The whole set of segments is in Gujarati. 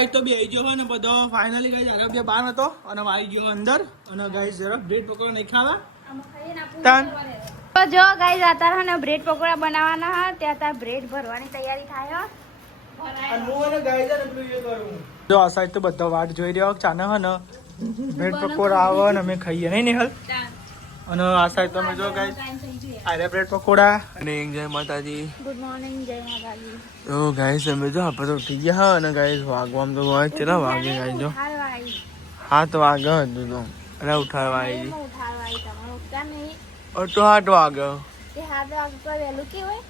સાઈડ તો બેહી ગયો હોય ને બધો ફાઇનલી ગાઈસ આરબ બહાર હતો અને આવી ગયો અંદર અને ગાઈસ જરા બ્રેડ પકોડા નહીં ખાવા તો જો ગાઈસ અત્યારે ને બ્રેડ પકોડા બનાવવાના હા ત્યાં અત્યારે બ્રેડ ભરવાની તૈયારી થાય જો આ સાઈડ તો બધા વાટ જોઈ રહ્યો ચાને હે ને બ્રેડ પકોડા આવે ને અમે ખાઈએ નહીં નિહલ અને આ સાઈડ તમે જો ગાઈસ આરે બ્રેડ પકોડા અને જય માતાજી ગુડ મોર્નિંગ જય માતાજી તો ગાઈસ અમે જો આપણે તો ઉઠી ગયા હા અને ગાઈસ વાગવામાં તો હોય કેટલા વાગે ગાઈસ જો 7 વાગે હતું તો એટલે ઉઠાડવા આવી તો 8 વાગે તે 7 વાગે તો વહેલું કે હોય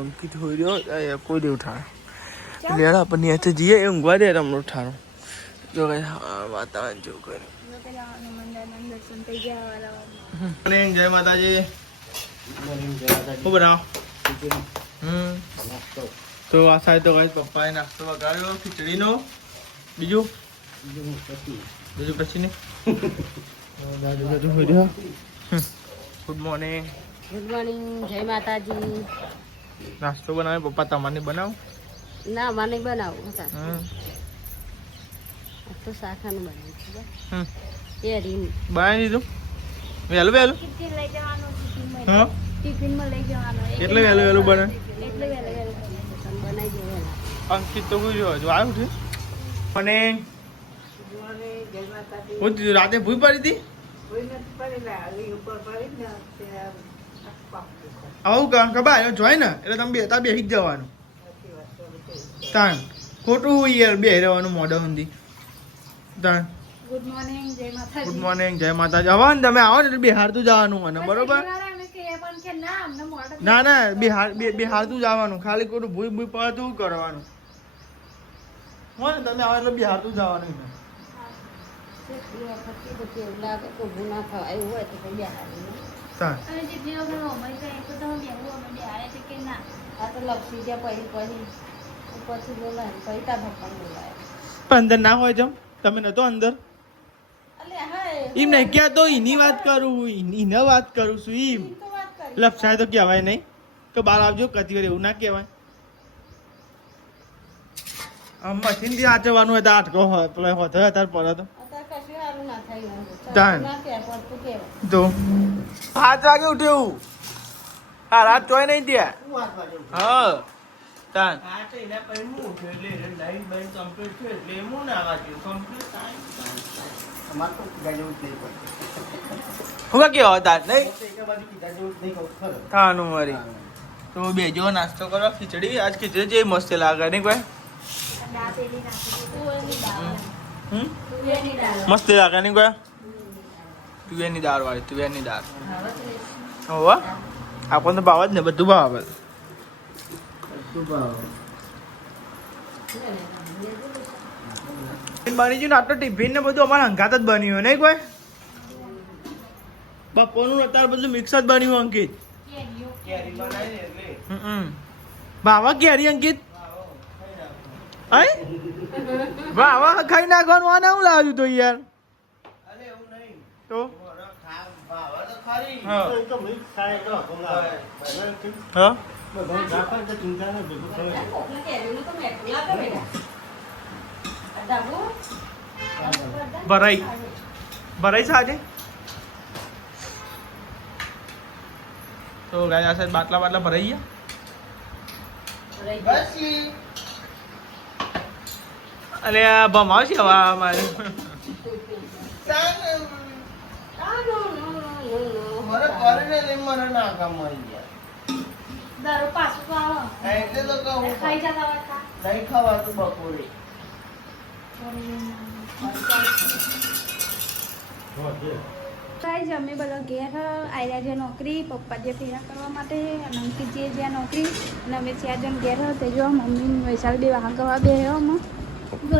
અંકિત હોય રહ્યો કોઈ દે ઉઠાડે લેડા પણ ત્યાં જઈએ એ ઊંઘવા દે તમને ઉઠાડો જો વાતાવરણ જેવું કર્યું જય માતાજી શું બનાવો તો આ સાઈડ તો ગાઈસ પપ્પાએ નાસ્તો વગાડ્યો ખીચડીનો બીજું પછી ને ગુડ મોર્નિંગ જય માતાજી નાસ્તો બનાવે પપ્પા તમારે બનાવ ના મને બનાવું તો શાખાનું બનાવ્યું એ રીન બનાવી દીધું વહેલું વહેલું ટિફિન લઈ જવાનું હા ટિફિનમાં લઈ જવાનું એટલે વહેલું વહેલું બને એટલે વહેલું બનાવી દેવાનું અંકિત તો કોઈ જો આવ્યું છે અને હું રાતે ભૂઈ પડી હતી આવું કામ ખબર જોઈ ને એટલે તમે બેતા બેસી જ જવાનું તાન ખોટું હોય યાર બે રહેવાનું મોઢા સુધી તાન ગુડ મોર્નિંગ જય માતાજી ગુડ મોર્નિંગ જય માતાજી હવે ને તમે આવો ને એટલે બિહારતું જવાનું અને બરોબર ના ના બિહારતું જવાનું ખાલી કોઈ ભૂઈ ભૂઈ પડે તો કરવાનું હો ને તમે આવો એટલે બિહારતું જવાનું અંદર ના હોય જમ તમે નતો અંદર એમ નહીં ક્યાં તો એની વાત કરું એને વાત કરું છું એમ લપસાય તો કહેવાય નહીં તો બહાર આવજો કતી વાર એવું ના કહેવાય મશીન થી આચવાનું હોય તો આટકો હોય પેલા હોતો અત્યારે પડે તો 5 વાગે ઉઠ્યું હા રાત ચોય નહીં ત્યાં હા તાન હું કેવો તાર નહીં થાનું મારી તો બેજો નાસ્તો કરો ખીચડી આજ ખીચડી જેવી મસ્ત લાગે નહીં કોઈ મસ્ત લાગે નહીં કોઈ તુવેરની દાળ વાળી તુવેરની દાળ હોવ આપણને ભાવ જ ને બધું ભાવ બની ગયું ને આટલો ટિફિન ને બધું અમારે હંગાત જ બન્યું નહીં કોઈ બપોરનું અત્યારે બધું મિક્સ જ બન્યું અંકિત ભાવા કેરી અંકિત ભાવા ખાઈ નાખવાનું આને હું લાવ્યું તો યાર તો હા ભરાઈ છે આજે તો ગાય આ સાઈડ બાટલા ભરાઈ ગયા અરે આ ભમાવ છે હવા અમારે અમે બધા ઘેર આર્યા છે નોકરી પપ્પા જે ફેરા કરવા માટે અને અંકિતજીએ જ્યાં નોકરી અને અમે 4 જણ ઘેર તે જો મમ્મી વૈશાલ બે વાહન કરવા બે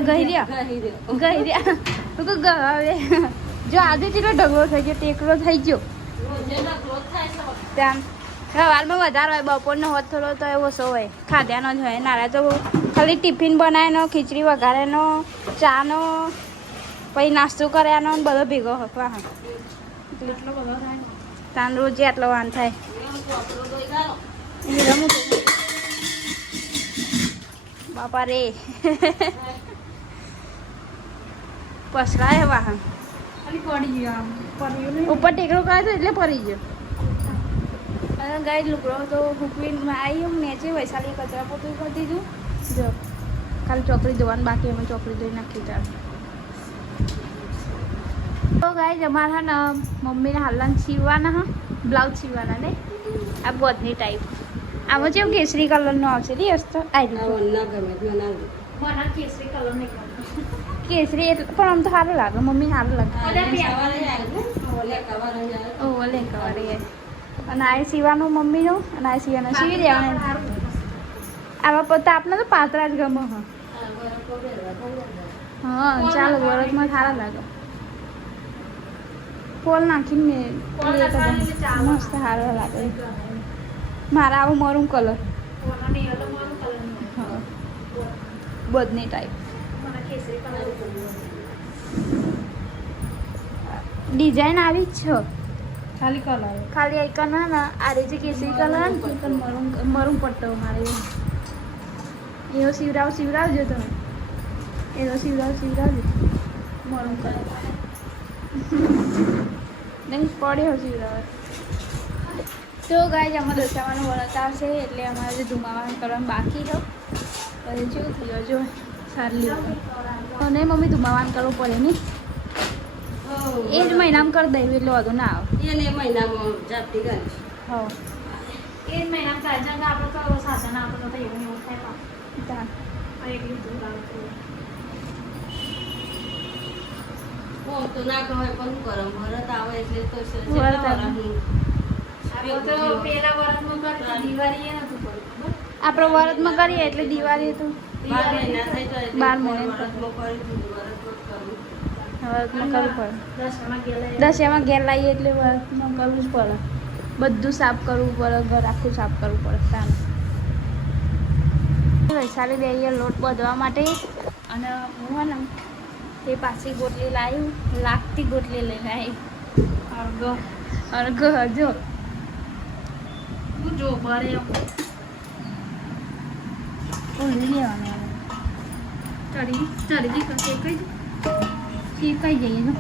ગઈ રહ્યા જો આજે જેટલો ઢગલો થઈ ગયો ટેકલો થઈ ગયો ત્યાં સવારમાં વધારે હોય બપોરનો હોત થોડો તો એવો સો હોય ખાધ્યાનો જ હોય નારા તો ખાલી ટિફિન બનાવેનો ખીચડી વઘારેનો ચાનો પછી નાસ્તો કર્યાનો બધો ભેગો હકવા હા એટલો બધો થાય તાન રોજે આટલો વાન થાય બાપા રે પસરાય વાહન ઉપર ટેકરો કરે તો એટલે પડી ગયો અને ગાય લુકડો તો હુકવીને આવી નેચે વૈશાલી કચરા પોતું કરી દીધું જો ખાલી ચોકડી ધોવાનું બાકી અમે ચોકડી ધોઈ નાખી ચાલ તો ગાય અમારા ને મમ્મીને હાલના સીવવાના હા બ્લાઉઝ સીવવાના ને આ બોધની ટાઈપ આમાં જેવું કેસરી કલરનો આવશે ને તો કેસરી કલર નહીં કેસરી એટલે પણ આમ તો સારું લાગે મમ્મી સારું લાગે ઓલે કવાડે અને આ સીવાનું મમ્મીનું અને આ સીવાનું સીવી દેવાનું આવા પોતા આપણે તો પાતળા જ ગમે હા ચાલો વરસમાં સારા લાગે ફોલ નાખીને મસ્ત સારો લાગે મારા આવું મરૂન કલર હા બધની ટાઈપ ડિઝાઇન આવી જ છે ખાલી કલર ખાલી આઈકન ના આ રીતે કેસરી કલર મરૂન પટ્ટો મારે એવો સીવડાવજો તમે એવો સીવડાવજો મરૂન કલર નહીં પડ્યો સીવડાવે તો ગાય અમારે દશાવાનું વરત આવશે એટલે અમારે જે ધુમાવાનું કરવાનું બાકી છે પછી શું થયો જો સારી અને મમ્મી ધુમાવાનું કરવું પડે નહીં એ જ મહિનામાં કરી દઈએ એટલે વધુ ના આવે એને મહિનામાં જાપતી ગઈ હા એ જ મહિનામાં ચાર્જર આપણે તો સાધન આપણે તો એવું એવું થાય એટલી દૂર આવતું ઓમ તો ના કહેવાય પણ શું કરમ ભરત આવે એટલે તો ભરત આવે. તો પેલા વર્ષમાં કરતા દિવાળી એ નતું પડતું આપણે વરતમાં કરીએ એટલે દિવાળી તો 12 મહિના થઈ જાય 12 મહિના. વરતમાં કરી દીધું વરતમાં વરતમાં જ કરવું કરવું પડે દસમાં ગયેલા દશેમાં ઘેર લાવીએ એટલે વરતમાં કરવું જ પડે બધું સાફ કરવું પડે ઘર આખું સાફ કરવું પડે તાન વૈશાલી દઈએ લોટ બાંધવા માટે અને હું હે ને તે પાછી ગોટલી લાવી લાગતી ગોટલી લઈને આવી અર્ગ હજો હું જો ભરે ભૂલી લેવાનું ચડી શેકાઈ શીખાઈ જઈએ તો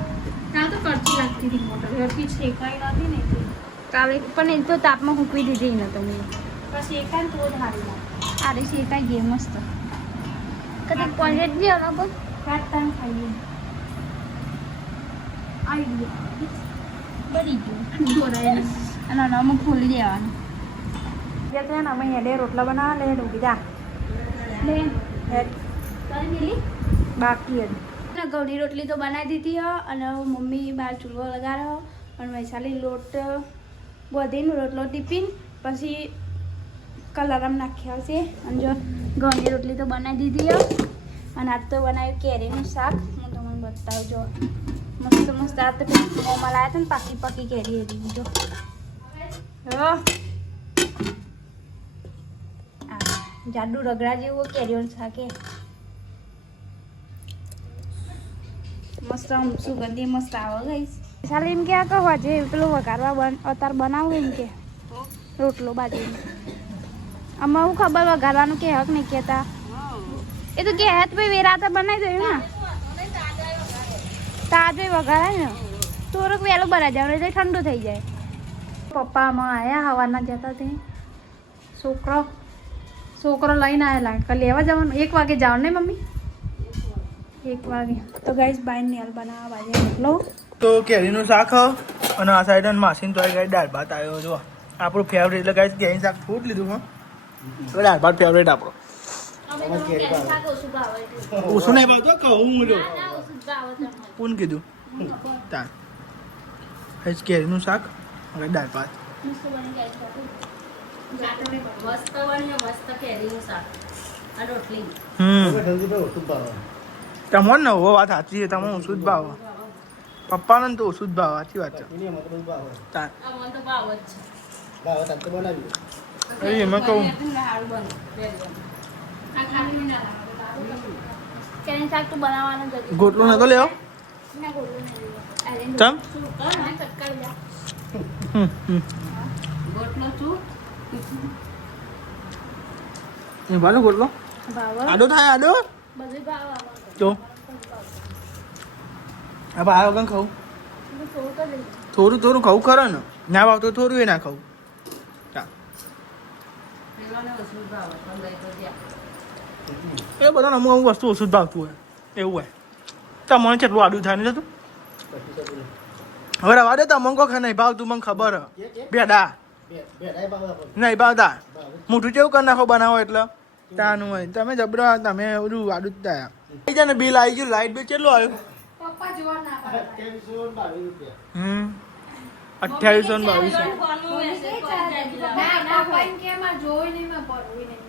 ત્યાં તો કરચી લાગતી હતી મોટર હેરથી શેકાઈ નથી ને એટલે કાલે પણ એ તો તાપમાં મૂકવી દીધી ને તમે પણ શેકાય ને તો જ સારી લાગે આરે શેકાઈ ગઈ મસ્ત કદી પનીર જ લેવાનો પણ કાઢતા ને ખાઈએ આવી ગયો બની ગયું બોરાય અને અમુક ખોલી દેવાનું ત્યાં અમે હેડે રોટલા બનાવવા લે ડૂબી જા લે હેડ તારી મિલી બાકી જ ઘઉંની રોટલી તો બનાવી દીધી હો અને મમ્મી બહાર ચૂલો લગાડ્યો અને વૈશાલી લોટ બધીને રોટલો ટીપીને પછી કલરમ નાખ્યા છે અને જો ઘઉંની રોટલી તો બનાવી દીધી હો અને આજ તો બનાવ્યું કેરીનું શાક હું તમને બતાવું જો મસ્ત મસ્ત આ તો મોમાં લાવ્યા હતા ને પાકી પાકી કેરી હતી જો હો જાડુ રગડા જેવું કેરીઓનું શાક એ મસ્ત આમ સુગંધી મસ્ત આવે ગઈ ચાલે એમ કે આ કહો જે પેલું વઘારવા અતાર બનાવું એમ કે રોટલો બાજરીનો આમાં હું ખબર વઘારવાનું કે હક નહીં કહેતા એ તો કે હાથ ભાઈ વેરાતા બનાવી દઉં ને તાજે વઘારાય ને થોડુંક વહેલું બનાવી જવાનું એટલે ઠંડુ થઈ જાય પપ્પામાં આવ્યા હવાના જતા તે છોકરો લઈને આવેલા કે લેવા જવાનું 1 વાગે જવાનું નહીં મમ્મી 1 વાગે તો ગાઈસ બાઈને હાલ બનાવવા બાજે રોટલો તો કેરીનું શાક અને આ સાઈડ માસીન તો ગાય દાળ ભાત આવ્યો જો આપણું ફેવરેટ એટલે ગાય કેરીનું શાક ફૂટ લીધું હા તો દાળ ભાત ફેવરેટ આપણો ઓછું નહીં ભાવતો કહું હું જો કોણ કીધું તાર કેરીનું શાક અને દાળ ભાત મસ્ત બન્યો મસ્ત કેરીનું શાક આ રોટલી તમારે ને હવે વાત સાચી છે તમે ઓછું જ ભાવ પપ્પાને તો ઓછું જ ભાવ સાચી વાત છે તાર આ મને તો ભાવ જ છે એમાં કહું સારું બને આ ખાલી ના કેરીનું શાક તો બનાવવાનું જ હતું ગોટલો નતો લેવો ના ગોળું નહીં ચમ ચટકારી જા ગોટલો છું એ ભાલો ગોટલો ભાવ આડો થાય આડો બધું ભાવ આવે તો હવે આ વગર ખાવું થોડું તો લઈ થોડું થોડું ખાવું ખરો ને ના ભાવતું થોડું એ ના ખાવું પેલાને ઓછું ભાવે પણ લઈ તો ગયા. એ બધાને અમુક અમુક વસ્તુ ઓછું જ ભાવતું હોય એવું હોય તમને કેટલું આડું થાય ને જતું હવે રવા દે તો અમુક વખત નહીં ભાવતું મને ખબર હે બેડા નહીં ભાવતા મોટું કેવું કરી નાખો બનાવો એટલે તાનું હોય તમે જબરા તમે બધું આડું જ થાય આવી જાય ને બિલ આવી ગયું લાઇટ બિલ કેટલું આવ્યું પપ્પા જોવા ના પાડે 2822 ફોનનું message કરી જાય પેલા. ના ના ભાઈ કે માં જોઈ નહીં મેં પડવી નહીં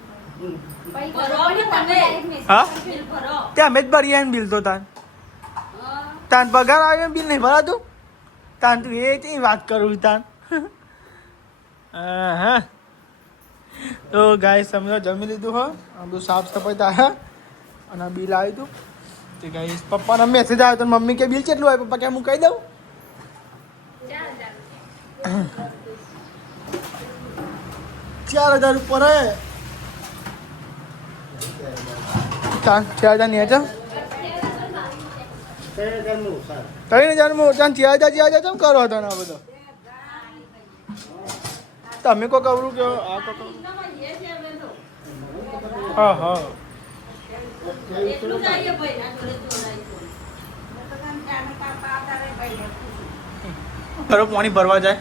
ભાઈ ભરો ને તમે. હા બિલ ભરો. ત્યાં અમે જ ભરીએ ને બિલ તો તાન હા. તાન પગાર આવ્યો બિલ નહીં ભરાતું તાન તું એ કઈ વાત કરું તાન હા તો ગાય સમજો જમી લીધું હો આ બધું સાફ સફાઈ થાય અને આ બિલ આવ્યું હતું તે ગાય પપ્પાનો મેસેજ આવ્યો તો મમ્મી કે બિલ કેટલું આવ્યું પપ્પા કે હું કહી દઉં 4000 ઉપર હે તાન 4000 નહીં હતા 3000 માં તાન 4000 કેમ કરો હતો ને આ બધો તમે કોઈ કવરું કે આ કોઈ હા હા એટલું જઈએ ભાઈ ના જોડે જોડાઈશું. ખરો પાણી ભરવા જાય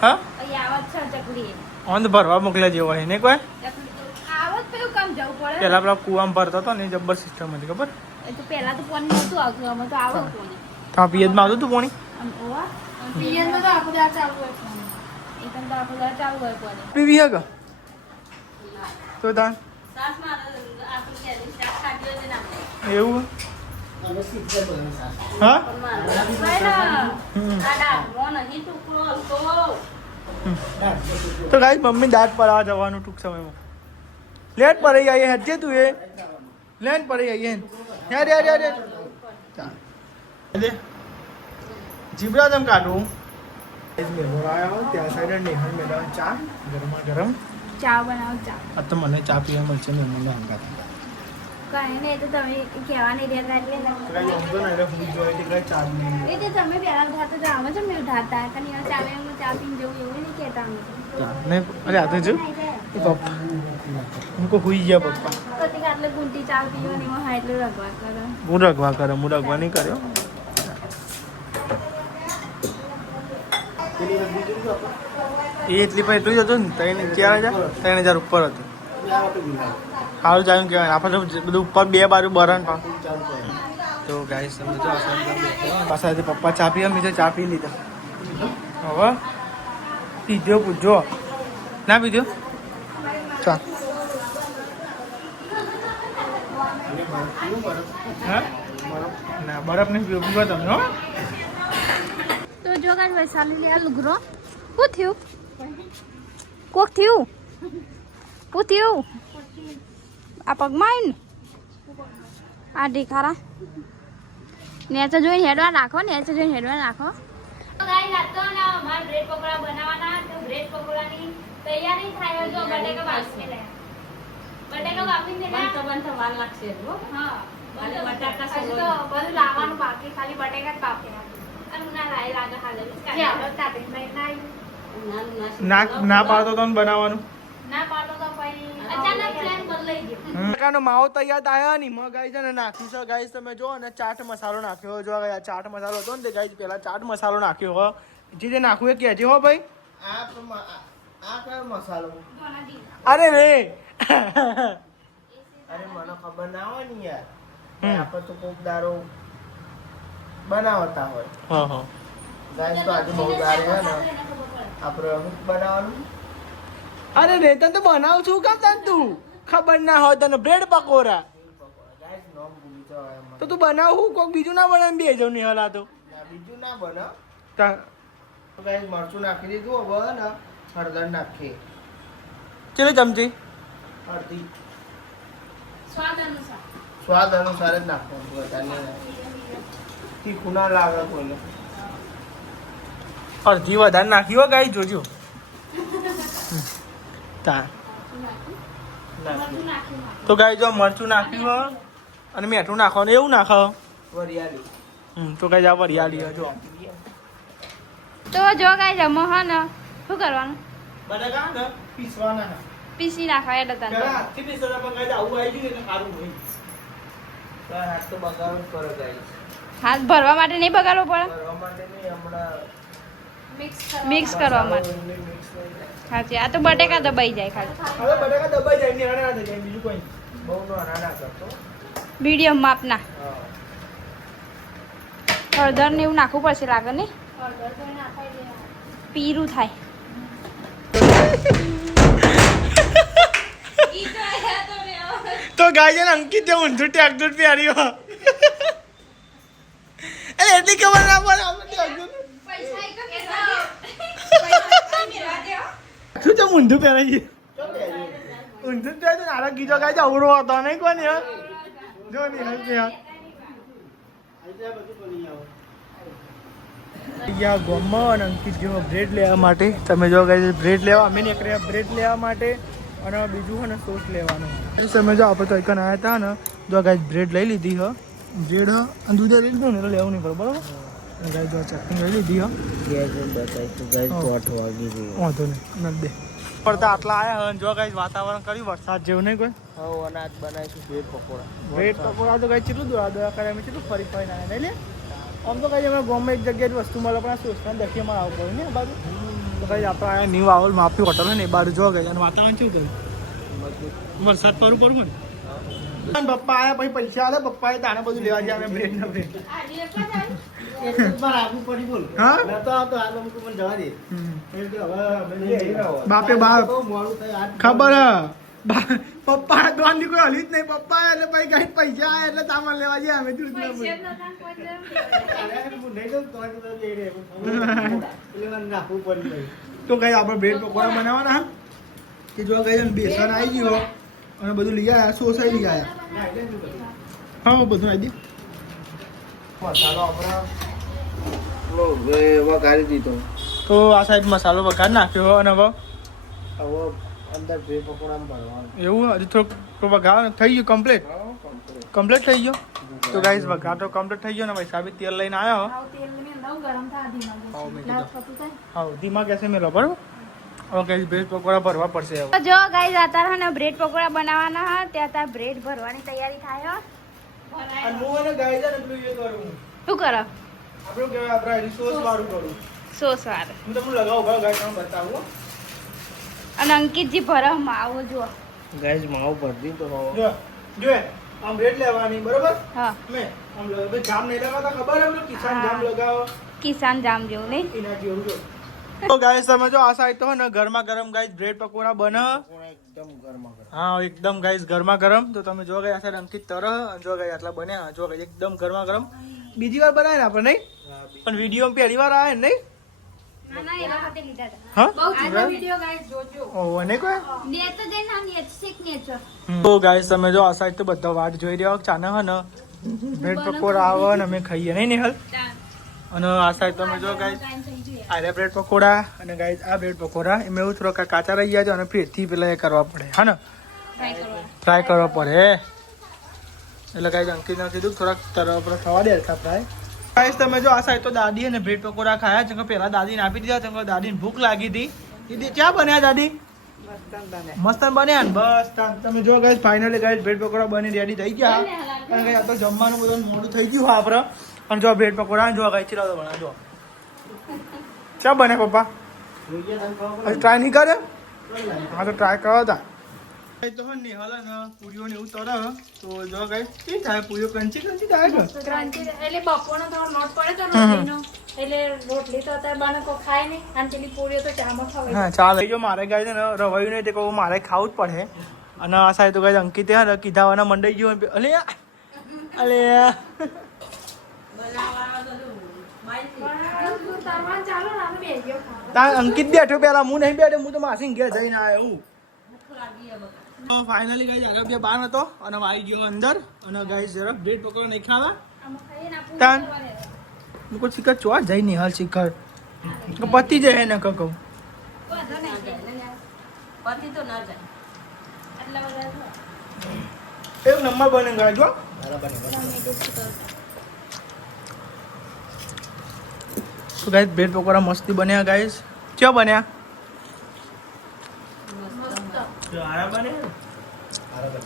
હા અહીં આવત છે ચકલી ઓન ભરવા મોકલ્યા જેવો હોય ને કોઈ આવત પેલું કામ જવું પડે પેલા પેલા કુવામાં ભરતો હતો ને જબ્બર સિસ્ટમ હતી ખબર એ તો પહેલા તો પાણી નહોતું આવતું અમે તો આવત પાણી ત્યાં પિયતમાં આવતું હતું પાણી પિયરમાં તો આખો દાડો ચાલુ હોય પાણી એકદમ તો આખો દાડો ચાલુ હોય પાણી પીવી હે કે તો તાન સાસ મારે આપણું કેરી શાક ખાધી હોય તો ના મળે. એવું હા પણ મારે આડા મોં નહીં ટુકડો હલકો. તો ગાઈ મમ્મી દાંત પડાવવા જવાનું ટૂંક સમયમાં લેટ પડી આવીએ હેઠે તું એ લેટ પડી આવીએ યાર યાર યાર જીબડા તમે કાઢું ત્યાં સાઈડ નેહલ મેળવવા ચા ગરમા ગરમ ચા બનાવો ચા આ તો મને ચા પીવા મળશે ને મને હંગાત કઈ નહીં એ તો તમે કહેવાની રહ્યા એટલે ચા જ નહીં એ તો તમે પહેલા ઉઠાતા તો આમ જ અમે ઉઠાતા કારણ કે ચાલે હું ચા પીને જવું એવું નહીં કહેતા અમે ને અરે આ તો જો પપ્પા ઉनको હુઈ ગયા પપ્પા કતિક આટલે ગુંટી ચા પીવાની એમાં હા એટલે રગવા કરો હું રગવા નહીં કર્યો એ એટલી પણ એટલું જ હતું ને 3000 ઉપર હતું સારું જાયું કહેવાય આપણે તો બધું ઉપર બે બાજુ બરણ પા તો ગાય સમજો પાછા પપ્પા ચા પીવા મીધો ચા પી લીધા હવે પીધો પૂછજો ના પીધો ચા હા ના બરફ નહીં પીવો તમે હો તો જો કાંઈ વૈશાલી લે લુગરો શું થયું કોક થયું શું થયું આ પગમાં આવીને આ ઢીખારા નેચે જોઈને હેડવા નાખો નેચે જોઈને હેડવા નાખો ગાઈ લાગતો ને અમારે બ્રેડ પકોડા બનાવવાના તો બ્રેડ પકોડાની તૈયારી થાય જો બટેકા બાફી લે બટેકા બાફી દે બનતો બનતો વાર લાગશે હો. હા ખાલી બટાકા હજુ તો બધું લાવવાનું બાકી ખાલી બટેકા જ બાફી નાખી અને ના લાય લાગે હાલે જે આપણે કાપીને લઈને આવી ના પાડતો તો બનાવવાનું ના પાડો તો પછી અચાનક પ્લાન બદલાઈ ગયો કાનો માવો તૈયાર થયો ને મગ ગાઈ છે ને નાખ્યું છે ગાઈસ તમે જો અને ચાટ મસાલો નાખ્યો જો આ ચાટ મસાલો હતો ને તે ગાઈસ પહેલા ચાટ મસાલો નાખ્યો હો જે નાખ્યું એ કહેજે હો ભાઈ આ કયો મસાલો અરે રે અરે મને ખબર ના હોય ને યાર આપણે તો કોક દારો બનાવતા હોય હા હા ગાઈસ તો આજે બહુ દારે હે ને આપણે અમુક બનાવવાનું અરે રે તને તો બનાવું છું કામ તને તું ખબર ના હોય તને બ્રેડ પકોડા ગાઈસ નોમ ભૂલી જવાય મને. તો તું બનાવું કોક બીજું ના બનાવી બે જવું નહીં હલા તો બીજું ના બને તા- ગાઈસ મરચું નાખી દીધું હવે ને હળદર નાખીએ કેટલી ચમચી અડધી સ્વાદ અનુસાર સ્વાદ અનુસાર જ નાખવાનું વધારે નહીં નાખવાનું. તીખું ના લાગે કોઈને અડધી વધારે નાખી હો ગાઈ જોજો તા મરચું નાખ્યું તો ગાઈ જો મરચું નાખ્યું હો અને મીઠું નાખવાનું એવું નાખો. વરિયાળી. તો ગાઈ આ વરિયાળી હે જો. તો જો ગાઈસ અમે હે ને શું કરવાનું બટાકા ને પીસવાના હે. પીસી નાખવા એટલે તને પેલા હાથથી પીસવાના પણ ગાઈ આવું આવી ગયું એટલે સારું હોય. તો હાથ તો બગાડો જ કરો ગાઈસ. હાથ ભરવા માટે નહીં બગાડવો પડે કરવા માટે નહીં હમણાં મિક્સ કરવા માટે મિક્સ નહીં થાય. સાચી આ તો બટેકા દબાઈ જાય ખાલી હવે બટાકા દબાઈ જાય ને ના થઈ જાય બીજું કોઈ નહીં. બહુ નાના ના કરતો. મીડિયમ માપના હા. હળદર ને એવું નાખવું પડશે લાગે ને હળદર તો નાખાઈ દેવાનું. પીરું થાય તો ગાય છે ને અંકિત જે ઊંધું ટ્રેક્ટર પ્યાર્યો એટલે એટલી ખબર ના પડે આપણે ટ્રેક્ટર શું છે ઊંધું પહેરાય છે ઊંધું પહેરાય છે ને આરા ગીજો ગાય છે અવરો હતો નહીં કોને યાર જો નહીં હશે યાર યા ગોમો અને અંકિત જેવો બ્રેડ લેવા માટે તમે જો ગાય બ્રેડ લેવા અમે નીકળ્યા બ્રેડ લેવા માટે અને બીજું છે ને સોસ લેવાનું એ સમય જો આપણે તો એકન આવ્યા હતા ને જો ગાય બ્રેડ લઈ લીધી હ બ્રેડ હ અને દૂધ લઈ લીધું ને એટલે લેવું નહીં પડે બરાબર ગાય જો ચટણી લઈ લીધી હ ગેસ બતાવીશું ગાઈસ 8 વાગી ગઈ. વાંધો નહીં નથી દે પડતા આટલા આવ્યા હ જો ગાય વાતાવરણ કર્યું વરસાદ જેવું નહીં કોઈ હવે અનાજ બનાવીશું બ્રેડ પકોડા. બ્રેડ પકોડા તો ગાય કેટલું દોડા દોડા કરે અમે કેટલું ફરી ફરીને આવ્યા નહીં લે આમ તો કઈ અમે ગમે એક જગ્યાએ વસ્તુ મળે પણ આ સોસના દખીમાં આવવું પડે ને આ બાજુ તો કઈ આપણે આ ન્યૂ આવલ માફી હોટલ ને એ બાજુ જો ગઈ અને વાતાવરણ શું કર્યું વરસાદ પડવું પડવું ને પપ્પા આયા પછી પૈસા આલે પપ્પાએ તાણે બધું લેવા ગયા અમે બ્રેડ ના બ્રેડ હા બાપે બાપ ખબર પપ્પા દોંડી કોઈ હલી જ નહીં પપ્પા એટલે પછી કઈ પૈસા આયા એટલે સામાન લેવા ગયા અમે તો કઈ આપણે બ્રેડ પકોડા બનાવવાના કે જો કઈ બેસન આવી ગયો અને બધું લઈ આવ્યા સોસાઈ લઈ આવ્યા હા બધું આવી દે મસાલો આપણે વઘારી દીધો. તો આ સાઈડ મસાલો વઘાર નાખ્યો અને હવે હવે અંદર બ્રેડ પકોડામાં ભરવાનું. એવું હજી થોડુંક વઘાર થઈ ગયું કમ્પ્લીટ કમ્પ્લીટ થઈ ગયો તો ગાઈસ વઘાર તો કમ્પ્લીટ થઈ ગયો ને ભાઈ સાબિત તેલ લઈને આવ્યો તેલ મેં લઉં ગરમ થા ધીમા હા ધીમા ગેસે મેલો બરાબર ઓકે બ્રેડ પકોડા ભરવા પડશે હવે તો જો ગાઈસ અત્યારે ને બ્રેડ પકોડા બનાવવાના હા ત્યાં ત્યાં બ્રેડ ભરવાની તૈયારી થાય હો. અને હું અને ગાઈસ ને પેલું એ કરું શું કરો આપણું કહેવાય આપણે સોસ વાળું કરું સોસ વાળું હું તમને લગાવું ભાઈ ગાઈસ તમને બતાવું અને અંકિતજી ભરવામાં આવો જુઓ ગાઈસ માવો ભરી દીધો હવે. જો જો આમ બ્રેડ લેવાની બરોબર હા મેં આમ લગાવ જામ નહીં લગાવતા ખબર હે પેલું કિસાન જામ લગાવો કિસાન જામ જેવું નહીં એના જેવું જો તો ગાઈસ તમે જો આ સાઈડ તો ને ગરમા ગરમ ગાઈસ બ્રેડ પકોડા બને એકદમ ગરમા ગરમ. હા એકદમ ગાઈસ ગરમા ગરમ તો તમે જો ગાઈસ આ સાઈડ અંકિત તરહ જો ગાઈસ આટલા બન્યા જો ગાઈસ એકદમ ગરમા ગરમ બીજી વાર બનાવે ને આપણે નહીં પણ વિડીયો માં પહેલી વાર આવે ને નહીં ના ના એના માટે લીધા હતા હા આજનો વિડિયો ગાઈસ જોજો. ઓહો ને કોઈ નેચર જઈને આમ નેચર શીખ નેચર તો ગાઈસ તમે જો આ સાઈડ તો બધા વાટ જોઈ રહ્યા ચાને હે ને બ્રેડ પકોડા આવે ને અમે ખાઈએ નહીં નિહલ અને આ સાઈડ તમે જો ગાઈસ આ બ્રેડ પકોડા અને ગાઈસ આ બ્રેડ પકોડા એમ એવું થોડોક કાચા રહી ગયા છે અને ફેરથી પેલા એ કરવા પડે હા ને ફ્રાય કરવા પડે એટલે ગાઈસ અંકિતને કીધું થોડાક તરફ થવા દે હલકા ફ્રાય ગાઈસ તમે જો આ સાઈડ તો દાદી અને બ્રેડ પકોડા ખાયા છે કે પેલા દાદીને આપી દીધા છે કે દાદીને ભૂખ લાગી હતી એ ક્યાં બન્યા દાદી મસ્ત બન્યા ને બસ તમે જો guys finally guys bread pakoda બની રેડી થઈ ગયા અને ગાઈસ આ તો જમવાનું બધું મોડું થઈ ગયું આપણે અને જો બ્રેડ પકોડા જો ગાઈસ ચીલા તો બના જો ક્યાં બને પપ્પા જોઈએ તને ખબર હજી ટ્રાય નહીં કરે હા તો ટ્રાય કરો તા તો હે નિહાલ ને પૂરીઓ ને એવું તરે તો જો ગાઈસ શું થાય પૂરીઓ ક્રન્ચી ક્રન્ચી થાય કે ક્રાંતિ એટલે બપોરનો થોડો લોટ પડે તો રોટલીનો એટલે રોટલી તો અત્યારે બને કોઈ ખાય નહીં અને પેલી પૂરીઓ તો ચામાં ખવાય. હા ચાલે જો મારે ગાય છે ને રવાયું નહીં તે કહું મારે ખાવું જ પડે અને આ સાઈડ તો ગાય અંકિત હે કીધાવાના મંડાઈ ગયું અલે અલે તરવાનું ચાલો ને આપણે બેસી ગયો ખાવા. તા અંકિત બેઠો પેલા હું નહીં બેઠો હું તો માસી ઘેર જઈને આવ્યો હું તો ફાઇનલી ગાઈસ આરબ બહાર હતો અને આવી ગયો અંદર અને ગાઈસ જરા બ્રેડ પકોડા નહીં ખાવા આમાં ખાઈએ ને આપણું તાન કરવા દે. મુકો શિખર ચો જઈ નહીં હાલ શિખર પતી જાય ને કહું પતિ તો ના જાય એટલા બધા થાય. એક નંબર બને ગયા જો બરાબર તમે ટેસ્ટ કરો. તો ગાઈસ બ્રેડ પકોડા મસ્તી બન્યા ગાઈસ ક્યાં બન્યા સારા બને બરાબર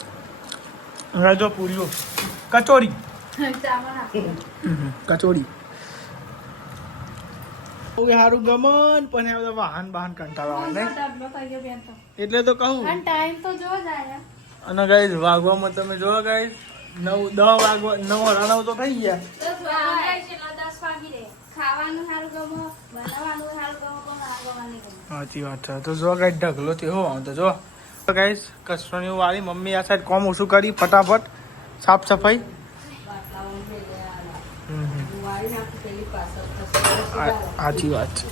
હવે જો પૂરીઓ કચોરી ચામાં નાખો. કચોરી સારું ગમન પણ એ બધા વાહન કંટાળો આવે ને ડબલો થઈ ગયો બેન તો. એટલે તો કહું અને ટાઈમ તો જો જાય. અને ગાઈસ વાગવામાં તમે જો ગાઈસ 9 વાગવા 9:30 તો થઈ ગયા 10 વાગી રે. ખાવાનું સારું ગમો, બનાવવાનું સારું ગમો, પણ આગળવાની ગમો. સાચી વાત છે તો જો ગાઈસ ઢગલો થયો હો તો જો ગાઈસ કચરોની વાળી મમ્મી આ સાઈડ કોમ ઓછું કરી ફટાફટ સાફ સફાઈ બાટલાઓ વાળી નાખી પેલી પાછળ સાચી વાત છે